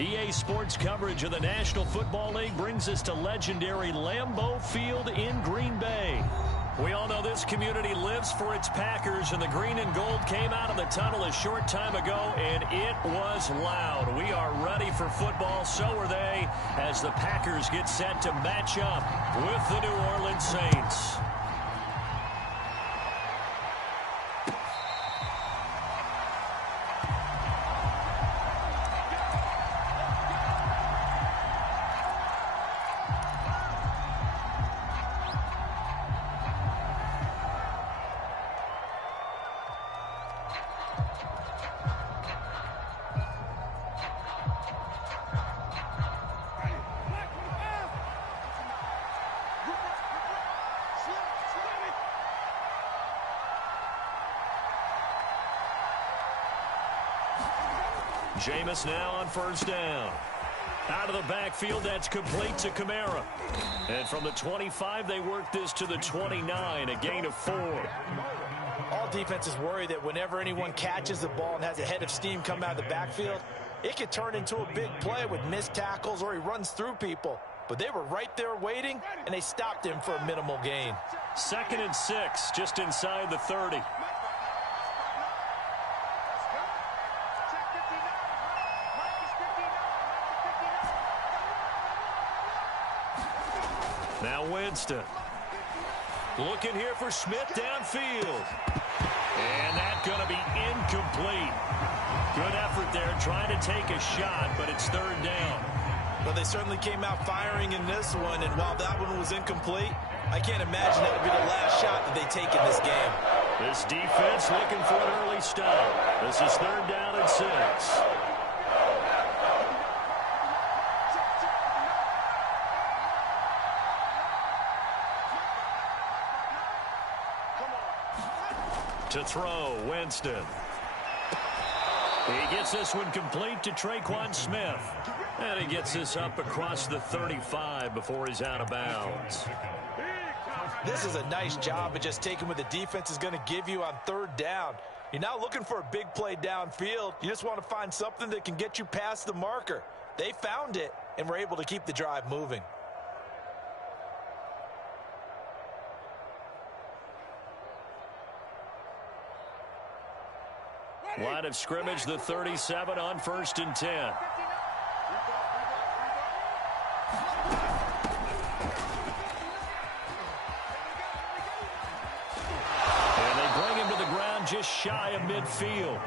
EA Sports coverage of the National Football League brings us to legendary Lambeau Field in Green Bay. We all know this community lives for its Packers, and the green and gold came out of the tunnel a short time ago, and it was loud. We are ready for football, so are they, as the Packers get set to match up with the New Orleans Saints. Jameis now on first down. Out of the backfield, that's complete to Kamara. And from the 25, they work this to the 29, a gain of 4. All defenses worry that whenever anyone catches the ball and has a head of steam come out of the backfield, it could turn into a big play with missed tackles or he runs through people. But they were right there waiting, and they stopped him for a minimal gain. 2nd and 6, just inside the 30. Now Winston. Looking here for Smith downfield. And that's going to be incomplete. Good effort there trying to take a shot, but it's 3rd down. Well, they certainly came out firing in this one, and while that one was incomplete, I can't imagine that would be the last shot that they take in this game. This defense looking for an early stop. This is 3rd down and 6. To throw, Winston. He gets this one complete to Traquan Smith. And he gets this up across the 35 before he's out of bounds. This is a nice job of just taking what the defense is going to give you on 3rd down. You're not looking for a big play downfield. You just want to find something that can get you past the marker. They found it and were able to keep the drive moving. Line of scrimmage, the 37 on 1st and 10. And they bring him to the ground just shy of midfield.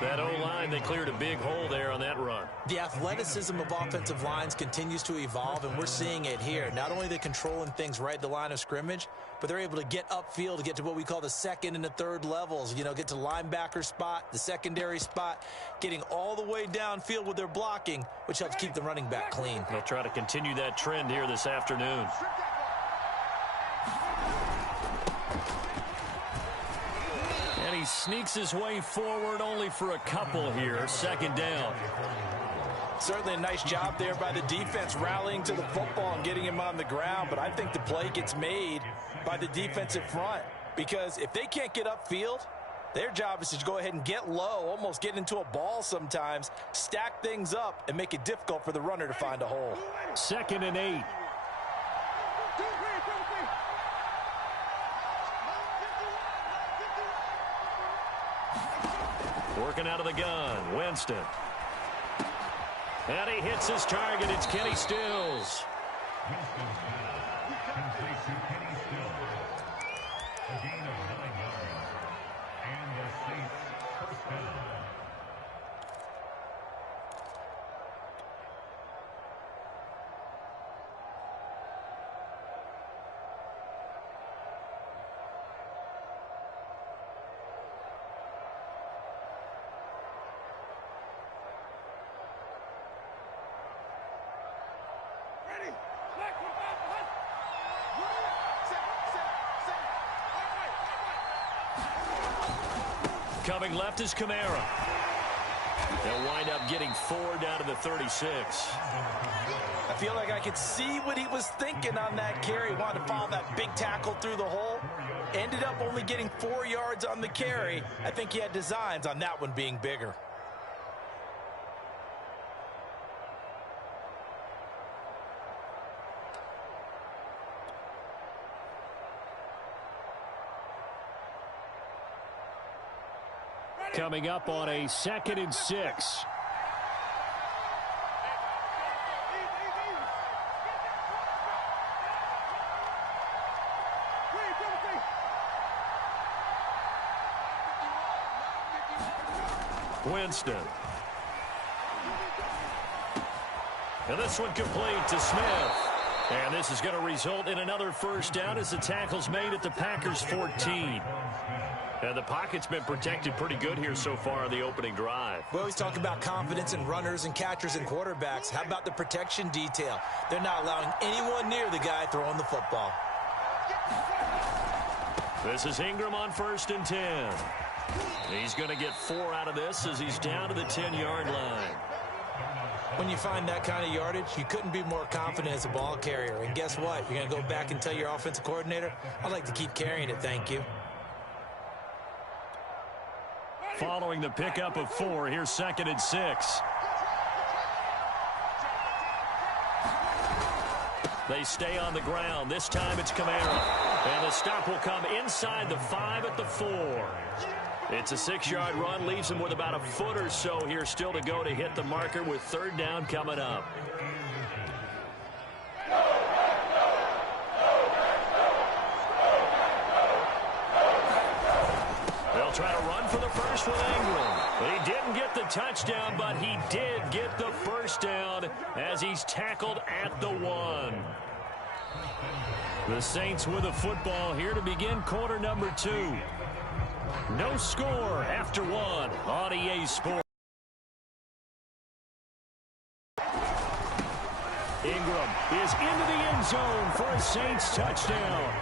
That O-line, they cleared a big hole there on that run. The athleticism of offensive lines continues to evolve, and we're seeing it here. Not only they're controlling things right at the line of scrimmage, but they're able to get upfield to get to what we call the 2nd and the 3rd levels. You know, get to linebacker spot, the secondary spot, getting all the way downfield with their blocking, which helps keep the running back clean. They'll try to continue that trend here this afternoon. And he sneaks his way forward only for a couple here. 2nd down. Certainly a nice job there by the defense rallying to the football and getting him on the ground. But I think the play gets made by the defensive front, because if they can't get upfield, their job is to go ahead and get low, almost get into a ball sometimes, stack things up, and make it difficult for the runner to find a hole. 2nd and 8. Working out of the gun, Winston. And he hits his target. It's Kenny Stills. Coming left is Kamara. They'll wind up getting 4 down to the 36. I feel like I could see what he was thinking on that carry. He wanted to follow that big tackle through the hole. Ended up only getting 4 yards on the carry. I think he had designs on that one being bigger. coming up on a 2nd and 6. Winston. And this one complete to Smith. And this is going to result in another first down as the tackle's made at the Packers' 14. And the pocket's been protected pretty good here so far in the opening drive. We always talk about confidence in runners and catchers and quarterbacks. How about the protection detail? They're not allowing anyone near the guy throwing the football. This is Ingram on 1st and 10. He's going to get 4 out of this as he's down to the 10-yard line. When you find that kind of yardage, you couldn't be more confident as a ball carrier. And guess what? You're going to go back and tell your offensive coordinator, I'd like to keep carrying it, thank you. Following the pickup of 4, here's 2nd and 6. They stay on the ground. This time it's Kamara. And the stop will come inside the 5 at the 4. It's a 6-yard run, leaves him with about a foot or so here still to go to hit the marker with 3rd down coming up. They'll try to run for the first with Ingram. He didn't get the touchdown, but he did get the first down as he's tackled at the 1. The Saints with a football here to begin quarter number 2. No score after 1 on EA Sports. Ingram is into the end zone for a Saints touchdown.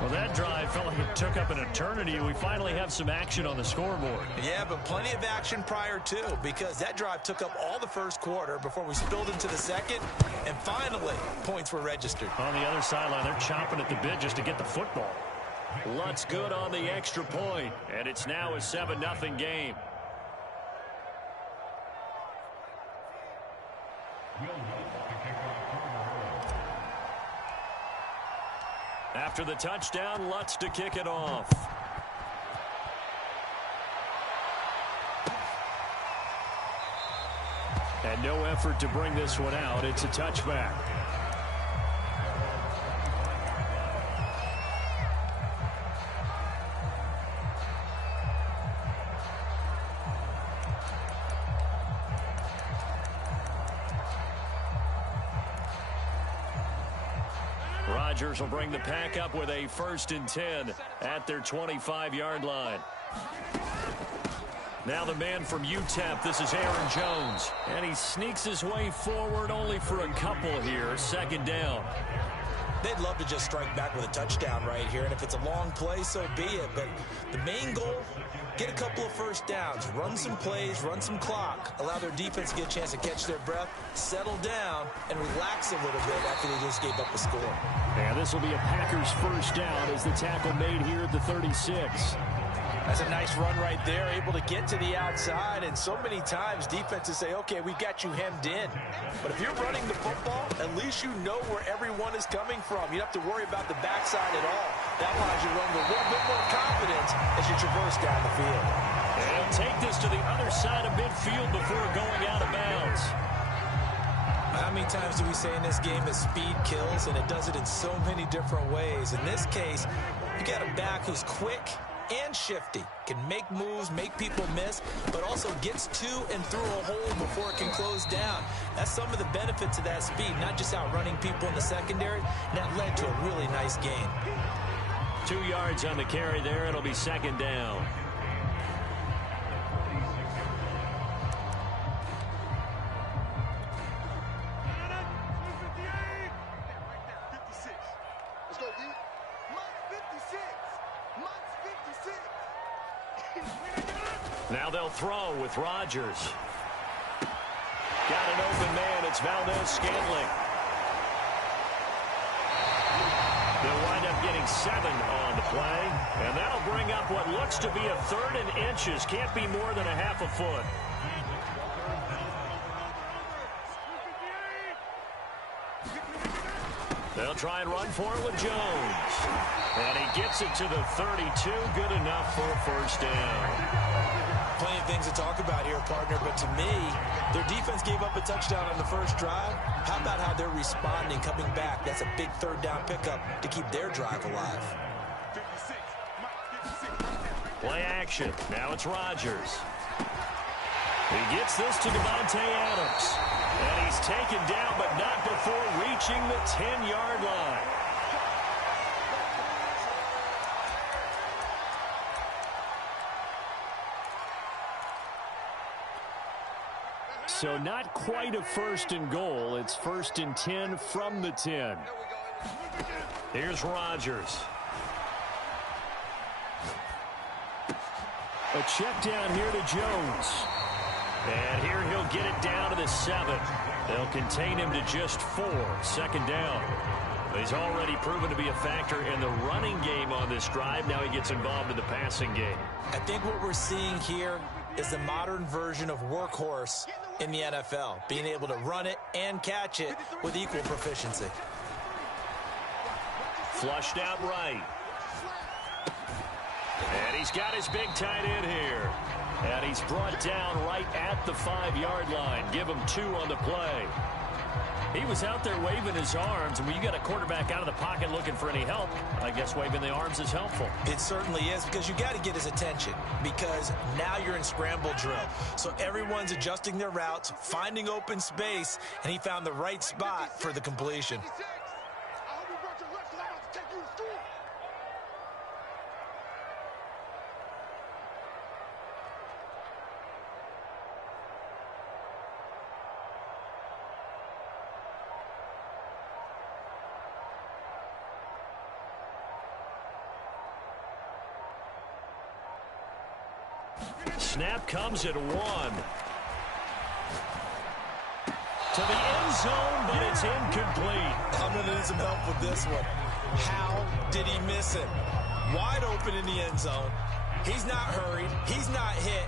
Well, that drive felt like it took up an eternity. We finally have some action on the scoreboard. Yeah, but plenty of action prior to, because that drive took up all the first quarter before we spilled into the second, and finally, points were registered. On the other sideline, they're chomping at the bit just to get the football. Lutz good on the extra point, and it's now a 7-0 game. After the touchdown, Lutz to kick it off. And no effort to bring this one out. It's a touchback. Rodgers will bring the pack up with a 1st and 10 at their 25-yard line. Now the man from UTEP, this is Aaron Jones. And he sneaks his way forward only for a couple here. 2nd down. They'd love to just strike back with a touchdown right here, and if it's a long play, so be it. But the main goal, get a couple of first downs, run some plays, run some clock, allow their defense to get a chance to catch their breath, settle down, and relax a little bit after they just gave up a score. And this will be a Packers 1st down as the tackle made here at the 36. That's a nice run right there, able to get to the outside, and so many times defenses say, okay, we got you hemmed in. But if you're running the football, at least you know where everyone is coming from. You don't have to worry about the backside at all. That allows you to run with a little bit more confidence as you traverse down the field. And he'll take this to the other side of midfield before going out of bounds. How many times do we say in this game that speed kills, and it does it in so many different ways? In this case, you got a back who's quick and shifty, can make moves, make people miss, but also gets to and through a hole before it can close down. That's some of the benefits of that speed, not just outrunning people in the secondary, and that led to a really nice gain. 2 yards on the carry there. It'll be 2nd down. Now they'll throw with Rodgers. Got an open man. It's Valdez-Scantling. They'll wind up getting 7 on the play. And that'll bring up what looks to be a 3rd and inches. Can't be more than a half a foot. They'll try and run for it with Jones. And he gets it to the 32. Good enough for a first down. Plenty of things to talk about here, partner, but to me, their defense gave up a touchdown on the first drive. How about how they're responding, coming back? That's a big third down pickup to keep their drive alive. Play action. Now it's Rodgers. He gets this to Devontae Adams. And he's taken down, but not before reaching the 10-yard line. So not quite a first and goal. It's first and 10 from the 10. Here's Rodgers. A check down here to Jones. And here he'll get it down to the 7. They'll contain him to just 4. Second down. He's already proven to be a factor in the running game on this drive. Now he gets involved in the passing game. I think what we're seeing here is the modern version of workhorse in the NFL, being able to run it and catch it with equal proficiency. Flushed out right. And he's got his big tight end here. And he's brought down right at the 5-yard line. Give him 2 on the play. He was out there waving his arms, and when you got a quarterback out of the pocket looking for any help, I guess waving the arms is helpful. It certainly is, because you got to get his attention, because now you're in scramble drill. So everyone's adjusting their routes, finding open space, and he found the right spot for the completion. Snap comes at 1. To the end zone, but it's incomplete. I'm going to need some help with this one. How did he miss it? Wide open in the end zone. He's not hurried. He's not hit.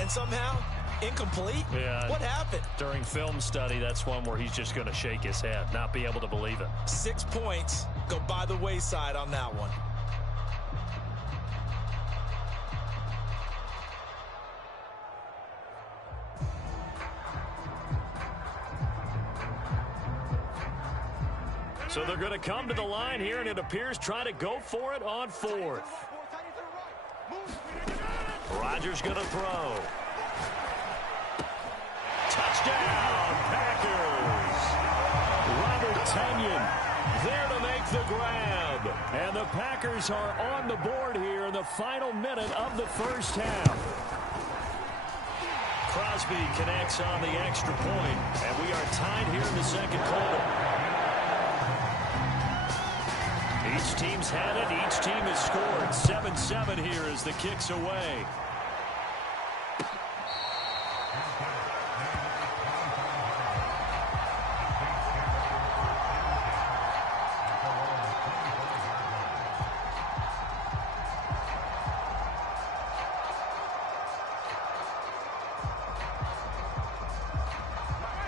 And somehow, incomplete? Yeah. What happened? During film study, that's one where he's just going to shake his head, not be able to believe it. 6 points go by the wayside on that one. So they're going to come to the line here, and it appears trying to go for it on 4th. Rodgers going to throw. Touchdown, Packers. Robert Tonyan there to make the grab. And the Packers are on the board here in the final minute of the first half. Crosby connects on the extra point, and we are tied here in the second quarter. Each team's had it. Each team has scored. 7-7 here as the kick's away.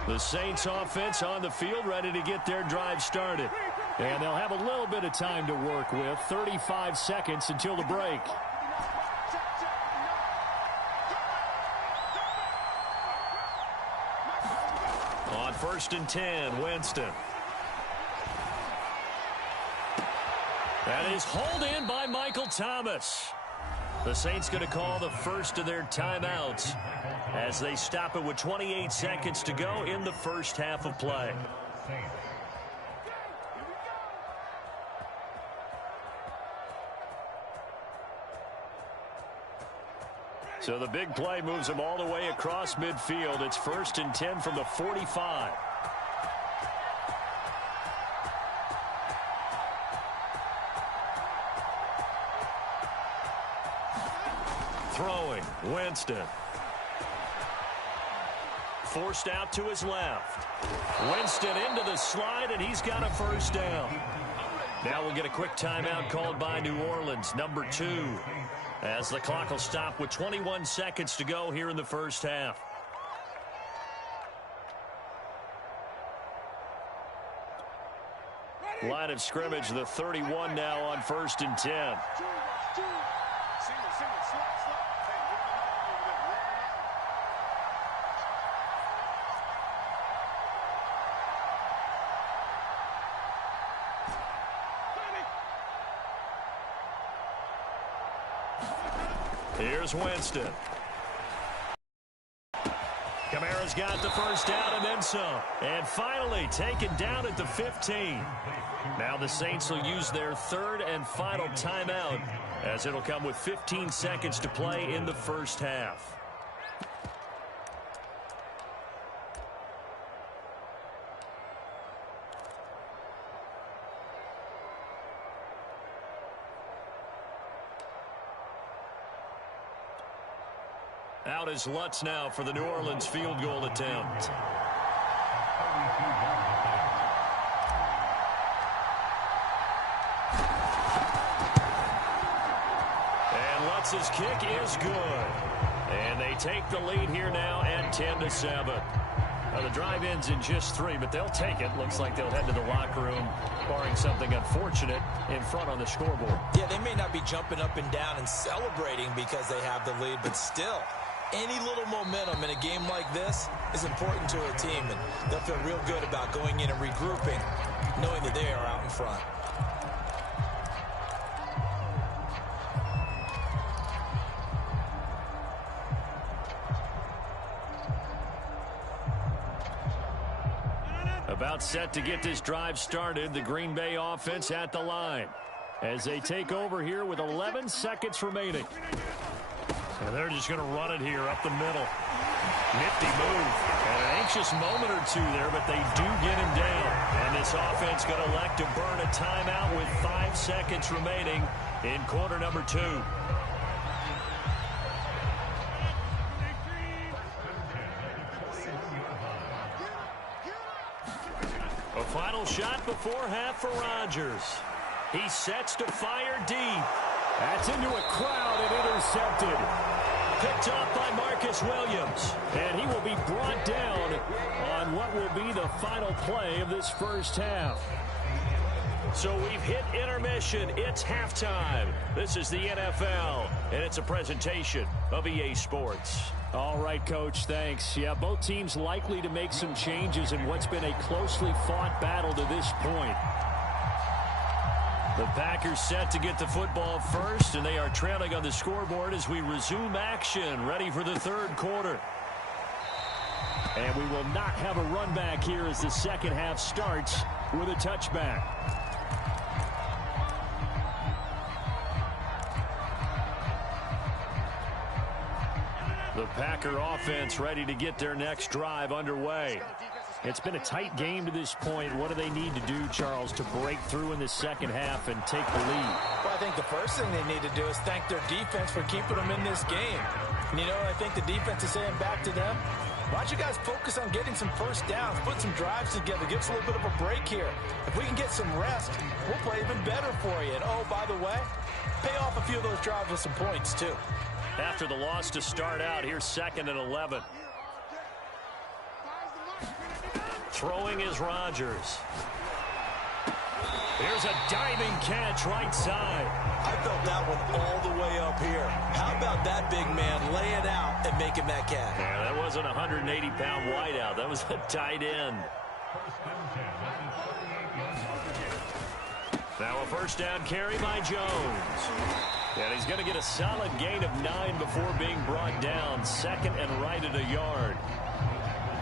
The Saints offense on the field, ready to get their drive started. And they'll have a little bit of time to work with. 35 seconds until the break. On 1st and 10, Winston. That is hauled in by Michael Thomas. The Saints going to call the first of their timeouts as they stop it with 28 seconds to go in the first half of play. So the big play moves them all the way across midfield. It's 1st and 10 from the 45. Throwing, Winston. Forced out to his left. Winston into the slide, and he's got a first down. Now we'll get a quick timeout called by New Orleans, number 2. As the clock will stop with 21 seconds to go here in the first half. Line of scrimmage, the 31 now on 1st and 10. Here's Winston. Kamara's got the first down and then some. And finally taken down at the 15. Now the Saints will use their third and final timeout, as it'll come with 15 seconds to play in the first half. Out is Lutz now for the New Orleans field goal attempt. And Lutz's kick is good. And they take the lead here now at 10-7. Now the drive ends in just 3, but they'll take it. Looks like they'll head to the locker room, barring something unfortunate in front on the scoreboard. Yeah, they may not be jumping up and down and celebrating because they have the lead, but still, any little momentum in a game like this is important to a team, and they'll feel real good about going in and regrouping, knowing that they are out in front. About set to get this drive started, the Green Bay offense at the line as they take over here with 11 seconds remaining. And they're just going to run it here up the middle. Nifty move. And an anxious moment or two there, but they do get him down. And this offense going to elect to burn a timeout with 5 seconds remaining in quarter number 2. A final shot before half for Rodgers. He sets to fire deep. That's into a crowd and intercepted. Picked off by Marcus Williams. And he will be brought down on what will be the final play of this first half. So we've hit intermission. It's halftime. This is the NFL, and it's a presentation of EA Sports. All right, Coach, thanks. Yeah, both teams likely to make some changes in what's been a closely fought battle to this point. The Packers set to get the football first, and they are trailing on the scoreboard as we resume action, ready for the third quarter. And we will not have a run back here as the second half starts with a touchback. The Packer offense ready to get their next drive underway. It's been a tight game to this point. What do they need to do, Charles, to break through in the second half and take the lead? Well, I think the first thing they need to do is thank their defense for keeping them in this game. And, you know, I think the defense is saying back to them, why don't you guys focus on getting some first downs, put some drives together, give us a little bit of a break here. If we can get some rest, we'll play even better for you. And, oh, by the way, pay off a few of those drives with some points, too. After the loss to start out, here's 2nd and 11. Throwing is Rodgers. Here's a diving catch right side. I felt that one all the way up here. How about that big man laying out and making that catch? Yeah, that wasn't a 180-pound wideout. That was a tight end. Now a first down carry by Jones. And he's going to get a solid gain of 9 before being brought down. 2nd and right at a yard.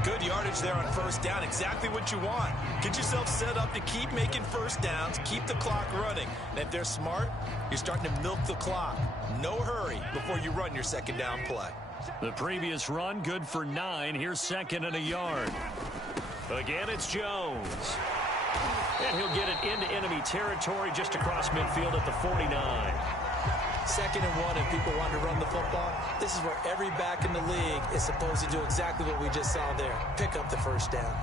Good yardage there on first down. Exactly what you want. Get yourself set up to keep making first downs, keep the clock running. And if they're smart, you're starting to milk the clock. No hurry before you run your second down play. The previous run, good for 9. Here's 2nd and a yard. Again, it's Jones. And he'll get it into enemy territory just across midfield at the 49. 2nd and 1, and people want to run the football. This is where every back in the league is supposed to do exactly what we just saw there. Pick up the first down.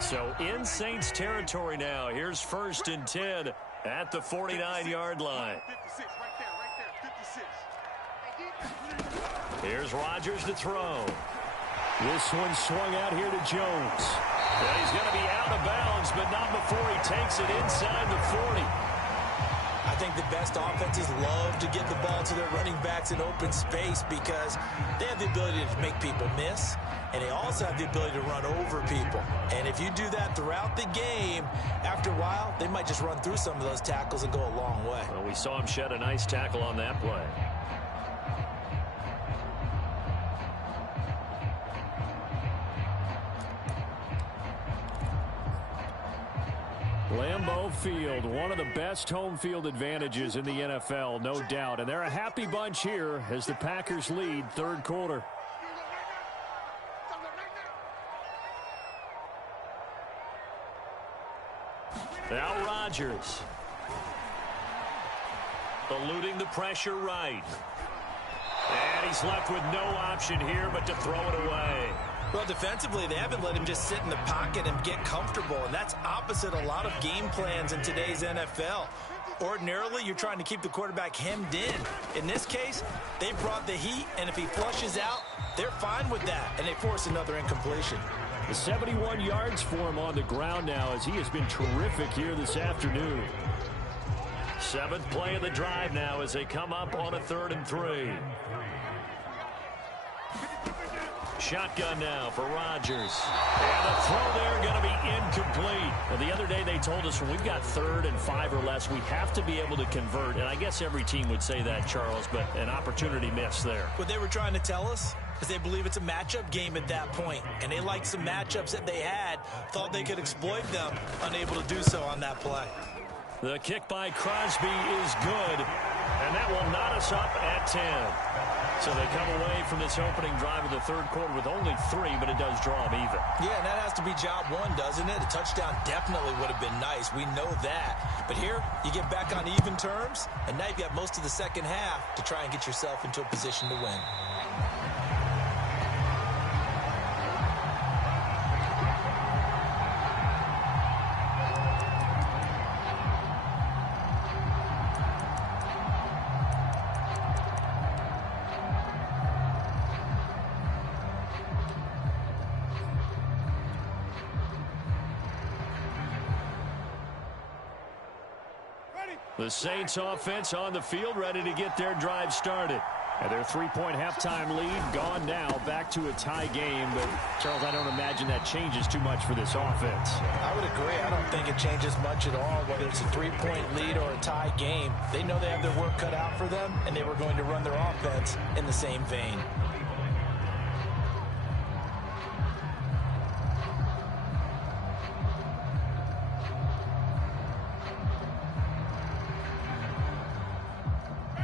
So in Saints territory now. Here's 1st and 10 at the 49-yard line. Here's Rodgers to throw. This one swung out here to Jones. And he's going to be out of bounds, but not before he takes it inside the 40. I think the best offenses love to get the ball to their running backs in open space because they have the ability to make people miss, and they also have the ability to run over people. And if you do that throughout the game, after a while, they might just run through some of those tackles and go a long way. Well, we saw him shed a nice tackle on that play. Lambeau Field, one of the best home field advantages in the NFL, no doubt. And they're a happy bunch here as the Packers lead third quarter. Now Rodgers. Eluding the pressure right. And he's left with no option here but to throw it away. Well, defensively, they haven't let him just sit in the pocket and get comfortable, and that's opposite a lot of game plans in today's NFL. Ordinarily, you're trying to keep the quarterback hemmed in. In this case, they brought the heat, and if he flushes out, they're fine with that, and they force another incompletion. The 71 yards for him on the ground now as he has been terrific here this afternoon. Seventh play of the drive now as they come up on a 3rd and 3. Shotgun now for Rodgers. And the throw there going to be incomplete. Well, the other day they told us when we've got 3rd and 5 or less, we have to be able to convert. And I guess every team would say that, Charles, but an opportunity missed there. What they were trying to tell us is they believe it's a matchup game at that point. And they liked some matchups that they had, thought they could exploit them, unable to do so on that play. The kick by Crosby is good, and that will knot us up at 10. So they come away from this opening drive of the third quarter with only 3, but it does draw them even. Yeah, and that has to be job one, doesn't it? A touchdown definitely would have been nice. We know that. But here, you get back on even terms, and now you've got most of the second half to try and get yourself into a position to win. The Saints offense on the field, ready to get their drive started. And their 3-point halftime lead gone now, back to a tie game. But, Charles, I don't imagine that changes too much for this offense. I would agree. I don't think it changes much at all, whether it's a 3-point lead or a tie game. They know they have their work cut out for them, and they were going to run their offense in the same vein.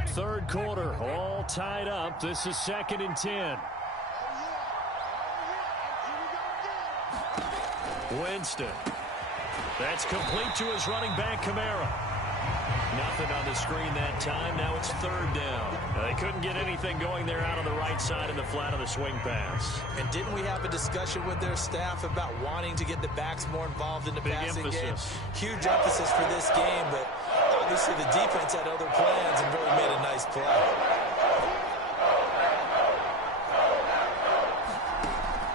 Third quarter, all tied up. This is 2nd and 10. Winston. That's complete to his running back, Kamara. Nothing on the screen that time. Now it's 3rd down. They couldn't get anything going there out on the right side in the flat of the swing pass. And didn't we have a discussion with their staff about wanting to get the backs more involved in the passing game? Huge emphasis for this game, but obviously the defense had other plans and really made a nice play.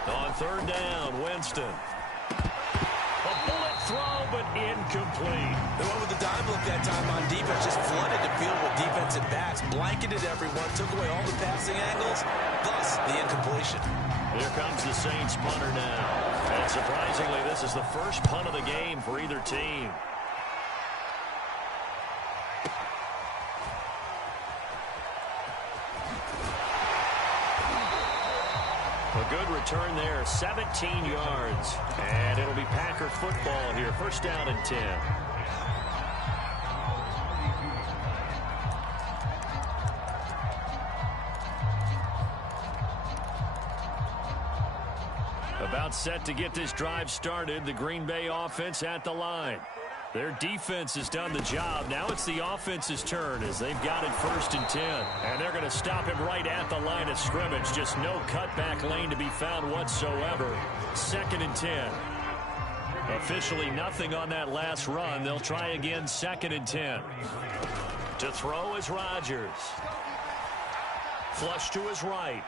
On 3rd down, Winston. A bullet throw, but incomplete. They went with the dime look that time on defense, just flooded the field with defensive backs, blanketed everyone, took away all the passing angles, thus the incompletion. Here comes the Saints punter now. And surprisingly, this is the first punt of the game for either team. A good return there, 17 yards. And it'll be Packer football here. 1st down and 10. About set to get this drive started. The Green Bay offense at the line. Their defense has done the job. Now it's the offense's turn as they've got it 1st and 10. And they're going to stop him right at the line of scrimmage. Just no cutback lane to be found whatsoever. 2nd and 10. Officially nothing on that last run. They'll try again 2nd and 10. To throw is Rodgers. Flush to his right.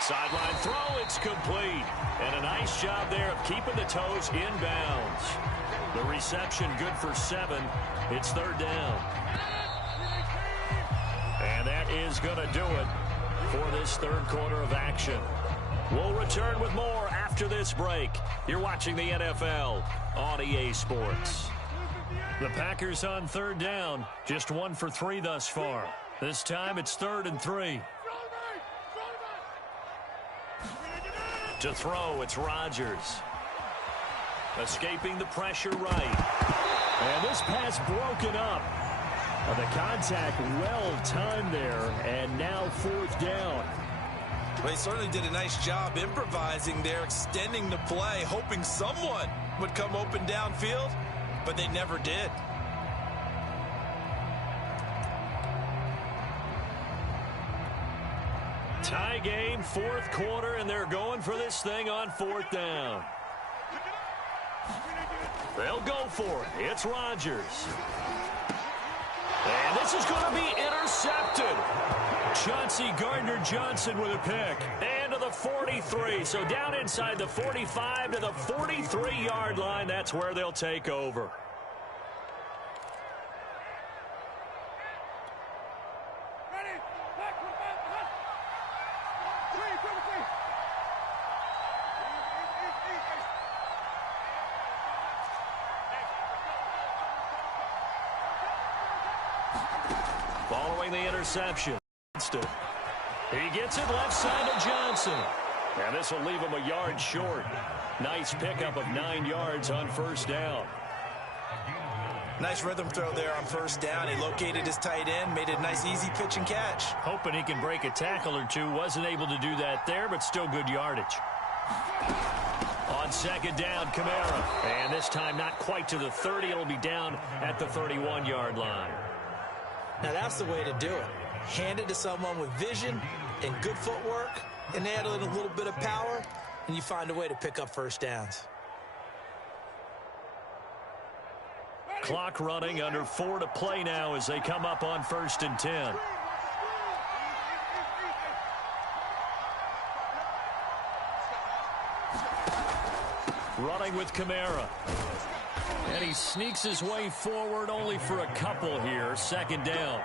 Sideline throw, it's complete. And a nice job there of keeping the toes inbounds. The reception good for 7. It's 3rd down. And that is going to do it for this 3rd quarter of action. We'll return with more after this break. You're watching the NFL on EA Sports. The Packers on 3rd down. Just 1 for 3 thus far. This time it's 3rd and 3. To throw, it's Rodgers. Escaping the pressure right. And this pass broken up. The contact well-timed there, and now 4th down. They certainly did a nice job improvising there, extending the play, hoping someone would come open downfield, but they never did. Tie game, 4th quarter, and they're going for this thing on 4th down. They'll go for it. It's Rodgers. And this is going to be intercepted. Chauncey Gardner-Johnson with a pick. And to the 43. So down inside the 45 to the 43-yard line. That's where they'll take over. Following the interception. He gets it left side to Johnson. And this will leave him a yard short. Nice pickup of 9 yards on 1st down. Nice rhythm throw there on 1st down. He located his tight end, made it a nice easy pitch and catch. Hoping he can break a tackle or two. Wasn't able to do that there, but still good yardage. On 2nd down, Kamara. And this time not quite to the 30. It'll be down at the 31-yard line. Now that's the way to do it. Hand it to someone with vision and good footwork, and add a little bit of power, and you find a way to pick up 1st downs. Clock running, under 4 to play now as they come up on 1st and 10. Running with Kamara. And he sneaks his way forward only for a couple here. 2nd down.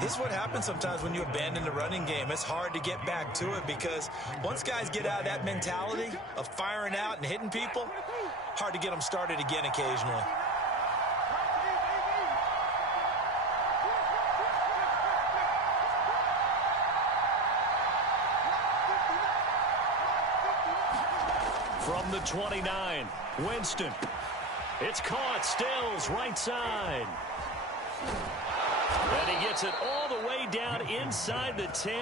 This is what happens sometimes when you abandon the running game. It's hard to get back to it because once guys get out of that mentality of firing out and hitting people, hard to get them started again occasionally. From the 29, Winston. It's caught, Stills, right side. And he gets it all the way down inside the 10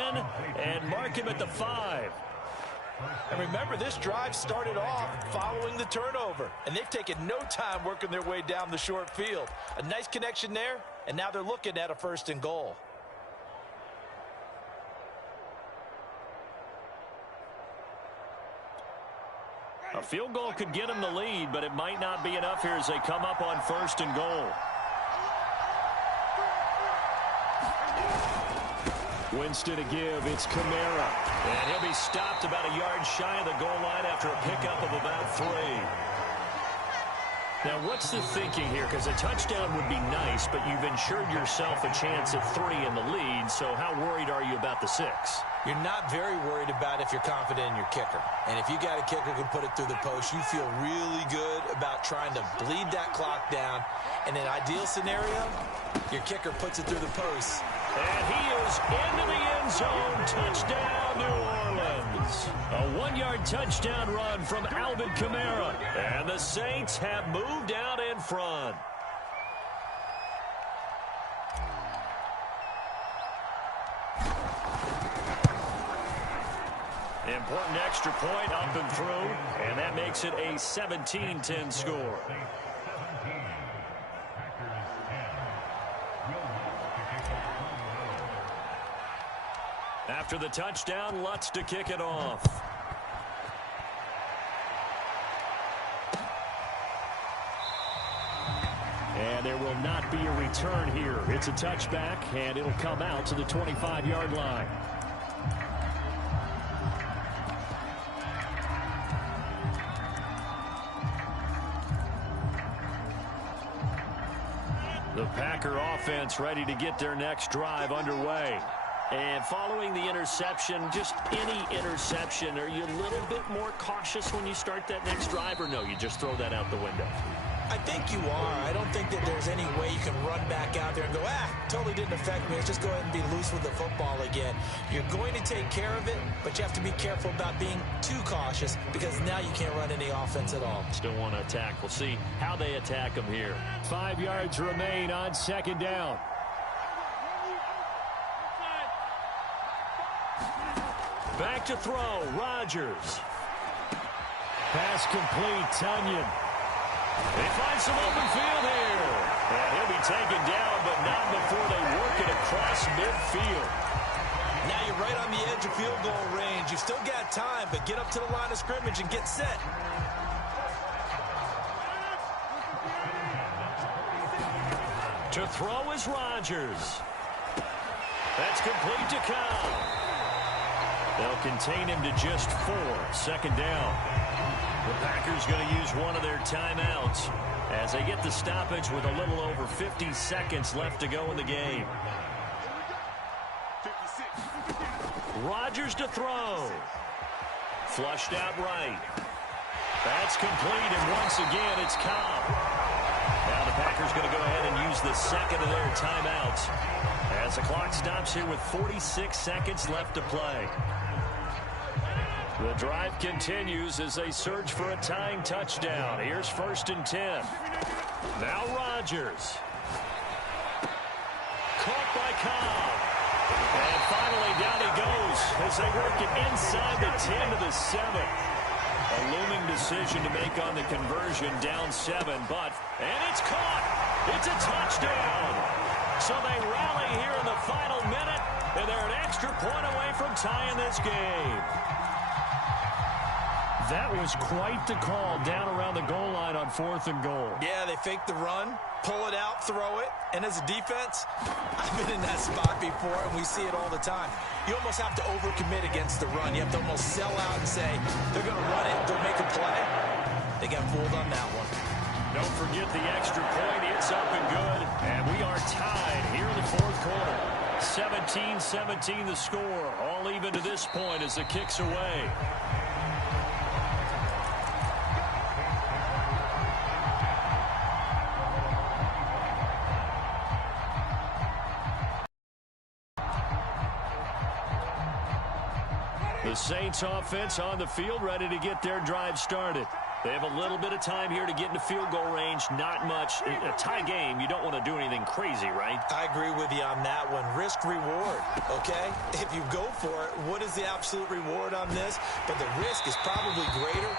and mark him at the 5. And remember, this drive started off following the turnover, and they've taken no time working their way down the short field. A nice connection there, and now they're looking at a 1st and goal. A field goal could get them the lead, but it might not be enough here as they come up on 1st and goal. Winston to give. It's Kamara. And he'll be stopped about a yard shy of the goal line after a pickup of about 3. Now, what's the thinking here? Because a touchdown would be nice, but you've ensured yourself a chance at 3 in the lead, so how worried are you about the 6? You're not very worried about if you're confident in your kicker. And if you got a kicker who can put it through the post, you feel really good about trying to bleed that clock down. In an ideal scenario, your kicker puts it through the post. And he is into the end zone. Touchdown, New Orleans. A 1-yard touchdown run from Alvin Kamara. And the Saints have moved out in front. Important extra point up and through, and that makes it a 17-10 score. After the touchdown, Lutz to kick it off. And there will not be a return here. It's a touchback, and it'll come out to the 25-yard line. offense ready to get their next drive underway. And following the interception, just any interception, are you a little bit more cautious when you start that next drive, or no, you just throw that out the window? I think you are. I don't think that there's any way you can run back out there and go, totally didn't affect me. Let's just go ahead and be loose with the football again. You're going to take care of it, but you have to be careful about being too cautious because now you can't run any offense at all. Still want to attack. We'll see how they attack them here. 5 yards remain on second down. Back to throw, Rodgers. Pass complete, Tunyon. They find some open field here. And he'll be taken down, but not before they work it across midfield. Now you're right on the edge of field goal range. You've still got time, but get up to the line of scrimmage and get set. To throw is Rodgers. That's complete to Cobb. They'll contain him to just 4. Second down. The Packers going to use one of their timeouts as they get the stoppage with a little over 50 seconds left to go in the game. Rodgers to throw. Flushed out right. That's complete, and once again, it's Cobb. Now the Packers going to go ahead and use the second of their timeouts as the clock stops here with 46 seconds left to play. The drive continues as they search for a tying touchdown. Here's 1st and 10. Now Rodgers. Caught by Cobb. And finally down he goes as they work it inside the 10 to the 7. A looming decision to make on the conversion, down 7, and it's caught. It's a touchdown. So they rally here in the final minute, and they're an extra point away from tying this game. That was quite the call down around the goal line on 4th and goal. Yeah, they fake the run, pull it out, throw it, and as a defense, I've been in that spot before, and we see it all the time. You almost have to overcommit against the run. You have to almost sell out and say, they're going to run it, they'll make a play. They got fooled on that one. Don't forget the extra point. It's up and good, and we are tied here in the 4th quarter. 17-17 the score, all even to this point as the kick's away. The Saints offense on the field, ready to get their drive started. They have a little bit of time here to get into field goal range. Not much. In a tie game, you don't want to do anything crazy, right? I agree with you on that one. Risk reward, okay? If you go for it, what is the absolute reward on this? But the risk is probably greater.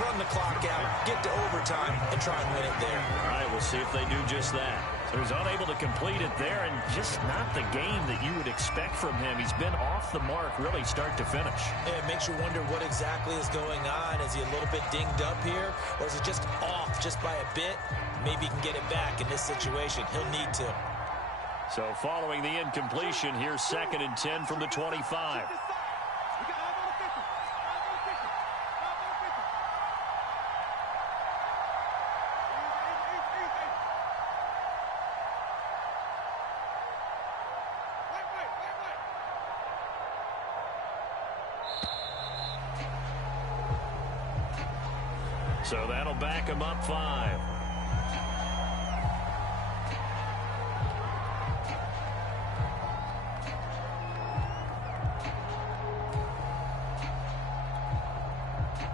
Run the clock out, get to overtime, and try and win it there. All right, we'll see if they do just that. So he's unable to complete it there, and just not the game that you would expect from him. He's been off the mark really start to finish. It makes you wonder what exactly is going on. Is he a little bit dinged up here, or is it just off just by a bit? Maybe he can get it back in this situation. He'll need to. So following the incompletion, here's 2nd and 10 from the 25. So that'll back him up 5.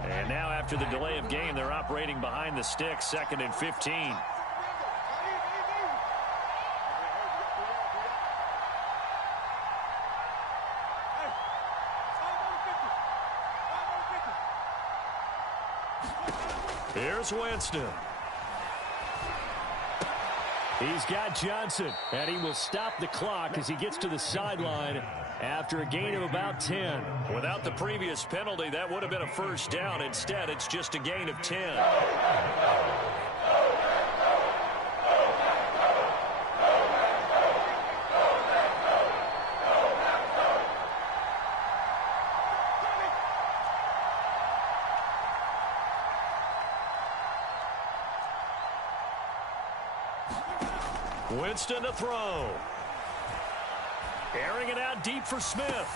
And now after the delay of game, they're operating behind the sticks, 2nd and 15. Here's Winston. He's got Johnson, and he will stop the clock as he gets to the sideline after a gain of about 10. Without the previous penalty, that would have been a first down. Instead, it's just a gain of 10. Winston to throw. Airing it out deep for Smith.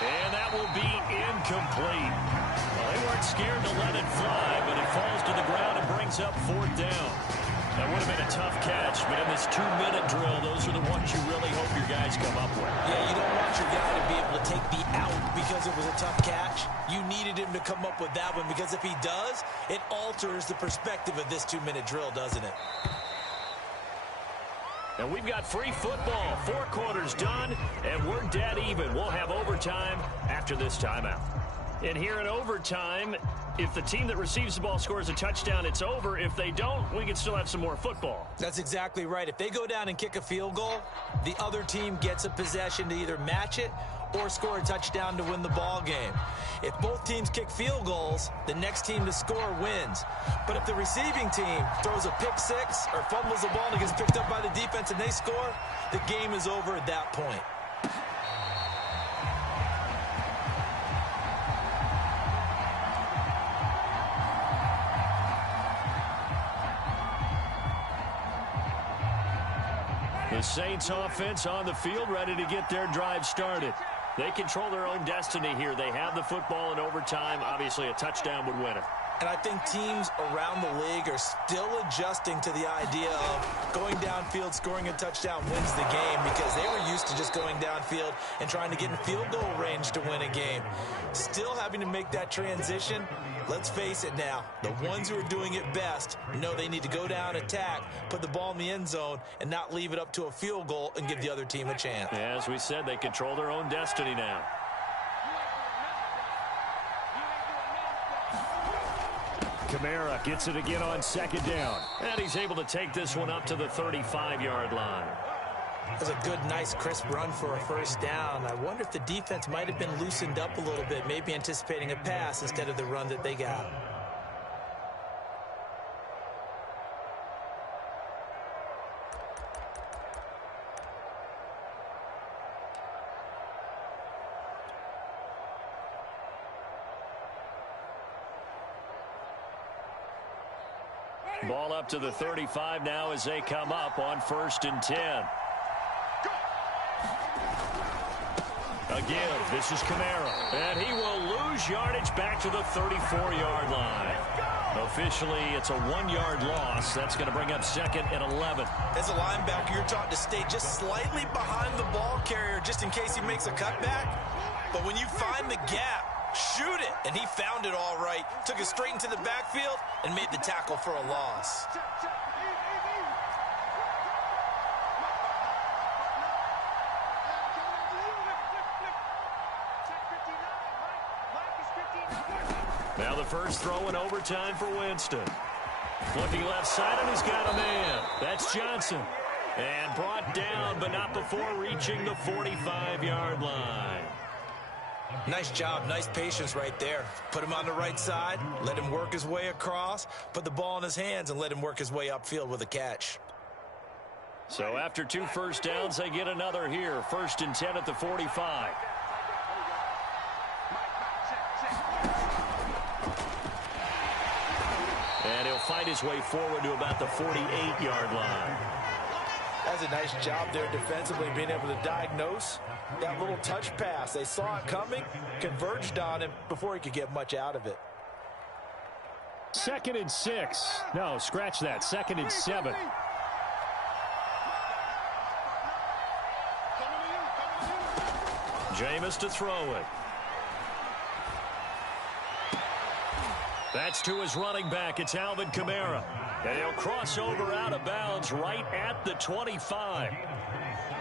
And that will be incomplete. Well, they weren't scared to let it fly, but it falls to the ground and brings up 4th down. That would have been a tough catch, but in this 2-minute drill, those are the ones you really hope your guys come up with. Yeah, you don't want your guy to be able to take the out because it was a tough catch. You needed him to come up with that one because if he does, it alters the perspective of this 2-minute drill, doesn't it? And we've got free football. 4 quarters done, and we're dead even. We'll have overtime after this timeout. And here in overtime, if the team that receives the ball scores a touchdown, it's over. If they don't, we can still have some more football. That's exactly right. If they go down and kick a field goal, the other team gets a possession to either match it or score a touchdown to win the ball game. If both teams kick field goals, the next team to score wins. But if the receiving team throws a pick six or fumbles the ball and it gets picked up by the defense and they score, the game is over at that point. The Saints offense on the field, ready to get their drive started. They control their own destiny here. They have the football in overtime. Obviously, a touchdown would win it. And I think teams around the league are still adjusting to the idea of going downfield, scoring a touchdown wins the game because they were used to just going downfield and trying to get in field goal range to win a game. Still having to make that transition. Let's face it now, the ones who are doing it best know they need to go down, attack, put the ball in the end zone, and not leave it up to a field goal and give the other team a chance. Yeah, as we said, they control their own destiny now. Kamara gets it again on 2nd down. And he's able to take this one up to the 35-yard line. That's a good, nice, crisp run for a 1st down. I wonder if the defense might have been loosened up a little bit, maybe anticipating a pass instead of the run that they got. Ball up to the 35 now as they come up on 1st and 10. Again, this is Kamara. And he will lose yardage back to the 34-yard line. Officially, it's a 1-yard loss. That's going to bring up 2nd and 11. As a linebacker, you're taught to stay just slightly behind the ball carrier just in case he makes a cutback. But when you find the gap, shoot it. And he found it all right. Took it straight into the backfield and made the tackle for a loss. Now the first throw in overtime for Winston. Looking left side, and he's got a man. That's Johnson. And brought down, but not before reaching the 45-yard line. Nice job, nice patience right there. Put him on the right side, let him work his way across, put the ball in his hands, and let him work his way upfield with a catch. So after 2 first downs, they get another here. 1st and 10 at the 45. And he'll fight his way forward to about the 48-yard line. That's a nice job there defensively, being able to diagnose that little touch pass. They saw it coming, converged on him before he could get much out of it. 2nd and 6. No, scratch that. 2nd and 7. Jameis to throw it. That's to his running back. It's Alvin Kamara. And he'll cross over out of bounds right at the 25.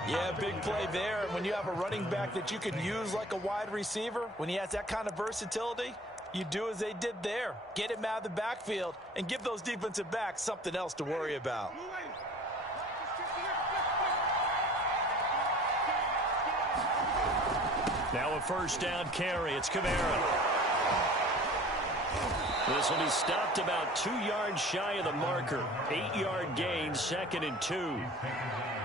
Yeah, big play there. And when you have a running back that you can use like a wide receiver, when he has that kind of versatility, you do as they did there. Get him out of the backfield and give those defensive backs something else to worry about. Now a 1st down carry. It's Kamara. This will be stopped about 2 yards shy of the marker. 8-yard gain, 2nd and 2.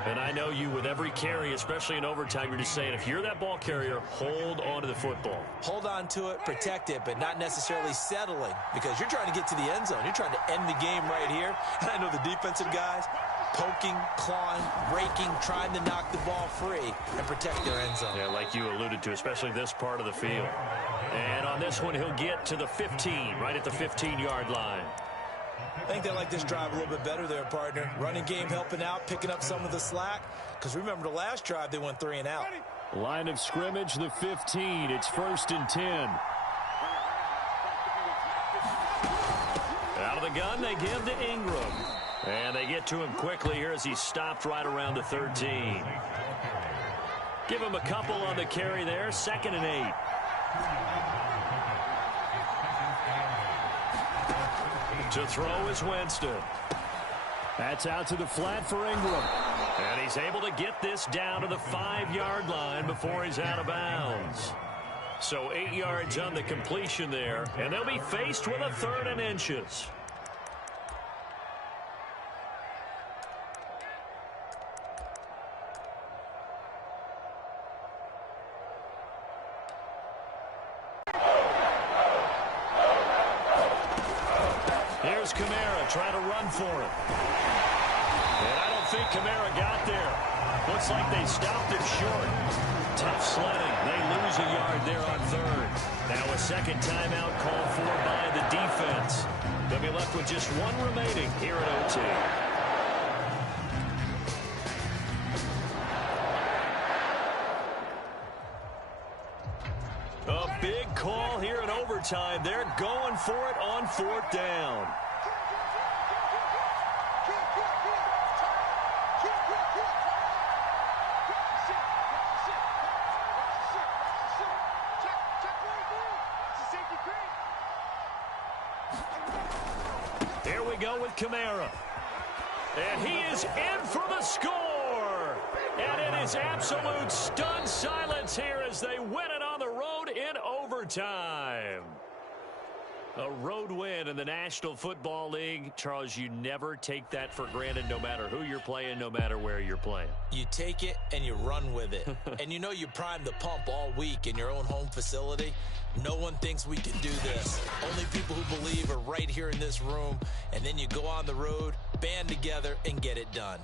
And I know you, with every carry, especially in overtime, you're just saying, if you're that ball carrier, hold on to the football. Hold on to it, protect it, but not necessarily settling, because you're trying to get to the end zone. You're trying to end the game right here. And I know the defensive guys, poking, clawing, raking, trying to knock the ball free and protect their end zone. Yeah, like you alluded to, especially this part of the field. And on this one, he'll get to the 15, right at the 15-yard line. I think they like this drive a little bit better there, partner. Running game helping out, picking up some of the slack. Because remember, the last drive, they went 3 and out. Line of scrimmage, the 15. It's 1st and 10. Out of the gun, they give to Ingram. And they get to him quickly here as he stopped right around the 13. Give him a couple on the carry there. 2nd and 8. To throw is Winston. That's out to the flat for Ingram. And he's able to get this down to the 5-yard line before he's out of bounds. So 8 yards on the completion there. And they'll be faced with a 3rd and inches. Here's Kamara trying to run for it. And I don't think Kamara got there. Looks like they stopped him short. Tough sledding. They lose a yard there on 3rd. Now a second timeout called for by the defense. They'll be left with just 1 remaining here at OT. A big call here in overtime. They're going for it on 4th down. Here we go with Kamara. And he is in for the score. And it is absolute stunned silence here as they win it on the road in overtime. A road win in the National Football League. Charles, you never take that for granted no matter who you're playing, no matter where you're playing. You take it and you run with it. And you know you primed the pump all week in your own home facility. No one thinks we can do this. Only people who believe are right here in this room. And then you go on the road, band together, and get it done.